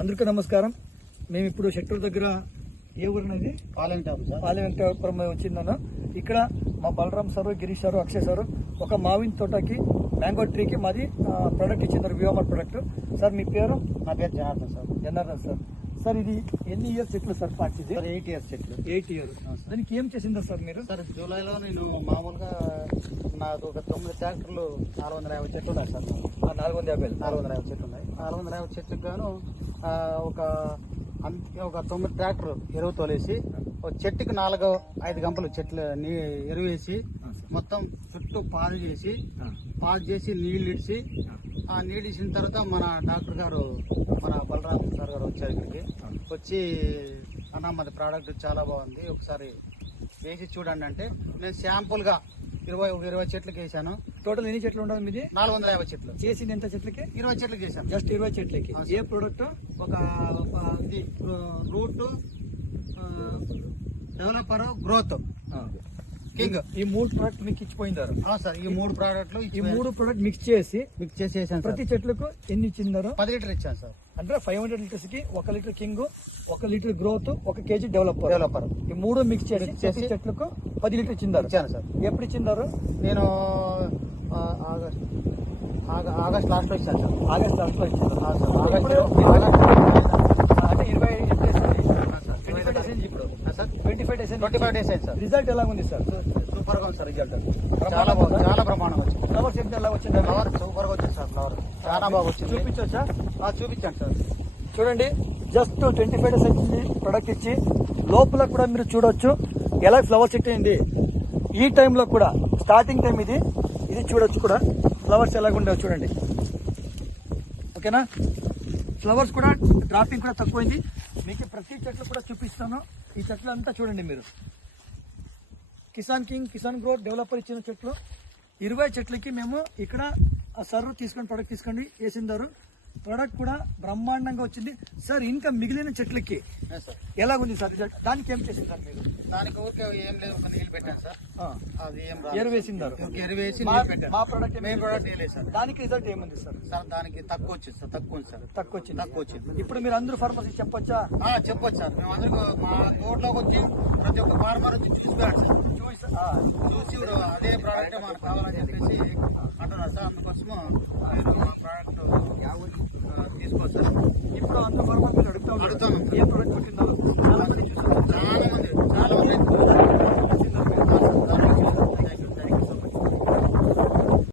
అందరికీ నమస్కారం. మేము ఇప్పుడు షెట్టూరు దగ్గర ఏ ఊరినది పాలెంటాపురం వచ్చిందన్న. ఇక్కడ మా Balaram sir, Girish sir, Akshay sir ఒక మావిన్ తోటకి మ్యాంగో ట్రీకి మాది ప్రొడక్ట్ ఇచ్చింది, వ్యూమర్ ప్రొడక్ట్. సార్ మీ పేరు? నా పేరు Janardhan sir. Janardhan sir. Sir ఇది ఎన్ని ఇయర్స్ చెట్లు సార్ పాటింది? 8 ఇయర్స్ చెట్లు. 8 ఇయర్స్. దానికి ఏం చేసిందా సార్ మీరు? సార్ జూలైలో నేను మామూలుగా నాకు ఒక 9 ట్రాక్టర్లు 450 చెట్లు ఉన్నాయి సార్. 450 చెట్లు ఉన్నాయి. 450 చెట్లకు గాను ఒక 9 ట్రాక్టర్ ఎరువు తోలేసి ఒక చెట్టుకి 4-5 గంపలు చెట్లు ఎరువు వేసి మొత్తం చుట్టూ పాడు చేసి నీళ్ళు ఇడిచి, ఆ నీళ్ళు ఇచ్చిన తర్వాత మన డాక్టర్ గారు, మన బలరాం సార్ గారు వచ్చారు ఇక్కడికి. వచ్చి అన్న మాది ప్రోడక్ట్ చాలా బాగుంది, ఒకసారి వేసి చూడండి అంటే నేను శాంపుల్గా 20 చెట్లకి వేసాను. టోటల్ ఎన్ని చెట్లు ఉండదు మీది? 450 చెట్లు. చేసింది ఎంత చెట్లకి? 20 చెట్లకి చేశాను. జస్ట్ 20 చెట్లకి. ఏ ప్రోడక్ట్? ఒక ఇది రూట్ డెవలపర్ గ్రోత్ కింగ్. ఈ 3 ప్రోడక్ట్ మీకు ఇచ్చిపోయిందారు సార్. ఈ 3 ప్రోడక్ట్లు, ఈ 3 ప్రోడక్ట్ మిక్స్ చేసి వేసాను. ప్రతి చెట్లకు ఎన్ని ఇచ్చిందారు? 10 లీటర్ ఇచ్చాను సార్. అంటే 500 లీటర్స్ కి 1 litre king, 1 litre growth, 1 KG developer ఈ 3 మిక్స్ చేసి ప్రతి చెట్లకు 10 లీటర్ ఇచ్చిందారు సార్. ఎప్పుడు ఇచ్చిందారు? నేను ఆగస్ట్ లాస్ట్ లో ఇచ్చాను సార్. ఆగస్ట్ లాస్ట్ లో ఇచ్చారు. అంటే 25 డేస్ అయింది ఇప్పుడు సార్. 25 డేస్ అయింది సార్. రిజల్ట్ ఎలా ఉంది సార్? సూపర్ గా ఉంది సార్. రిజల్ట్ చాలా బాగుంది, చాలా ప్రమాణం వచ్చింది. ఫ్లవర్స్ ఎంత ఎలా వచ్చింది? ఫ్లవర్ సూపర్ గా వచ్చింది సార్. ఫ్లవర్ చాలా బాగా వచ్చింది. చూపించవచ్చా? చూపించాను సార్. చూడండి, జస్ట్ 25 డేస్ వచ్చింది ప్రొడక్ట్ ఇచ్చి. లోపల కూడా మీరు చూడొచ్చు ఎలా ఫ్లవర్స్ సెట్ అయింది. ఈ టైంలో కూడా స్టార్టింగ్ టైం ఇది చూడొచ్చు కూడా ఫ్లవర్స్ ఎలాగ ఉండేవి చూడండి. ఓకేనా? ఫ్లవర్స్ కూడా డ్రాపింగ్ కూడా తక్కువైంది. మీకు ప్రతి చెట్లు కూడా చూపిస్తాను. ఈ చెట్లు అంతా చూడండి మీరు. Kisan king, Kisan growth developer ఇచ్చిన చెట్లు 20 చెట్లకి మేము ఇక్కడ సర్వ్ తీసుకొని ప్రొడక్ట్ తీసుకోండి వేసిందారు. ప్రొడక్ట్ కూడా బ్రహ్మాండంగా వచ్చింది సార్. ఇంకా మిగిలిన చెట్లకి ఎలాగుంది సార్ రిజల్ట్? దానికి ఏం చేసింది సార్ మీరు? దానికి ఓకే ఏం లేదు, ఒక నీళ్ళు పెట్టాను సార్. అది ఏం ఎరువు వేసిందారు. ఎరువు వేసి మా ప్రొడక్ట్ మెయిన్ ప్రోడక్ట్ వేయలేదు సార్. దానికి రిజల్ట్ ఏముంది సార్? సార్ దానికి తక్కువ వచ్చింది సార్. తక్కువ ఉంది సార్. తక్కువ వచ్చింది. ఇప్పుడు మీరు అందరూ ఫార్మసీ చెప్పొచ్చా? చెప్పొచ్చు సార్. మేము అందరూ మా తోటలోకి వచ్చి ప్రతి ఒక్క ఫార్మర్ వచ్చి చూసిపోయాడు సార్. చూసి అదే ప్రోడక్ట్ మనకు కావాలని చెప్పేసి అంటున్నారు సార్. అందుకోసము మా ప్రోడక్ట్ తీసుకోవచ్చు సార్. ఇప్పుడు అందరూ ఫార్మర్ అడుగుతాను ఏ ప్రోడక్ట్ కొట్టిందో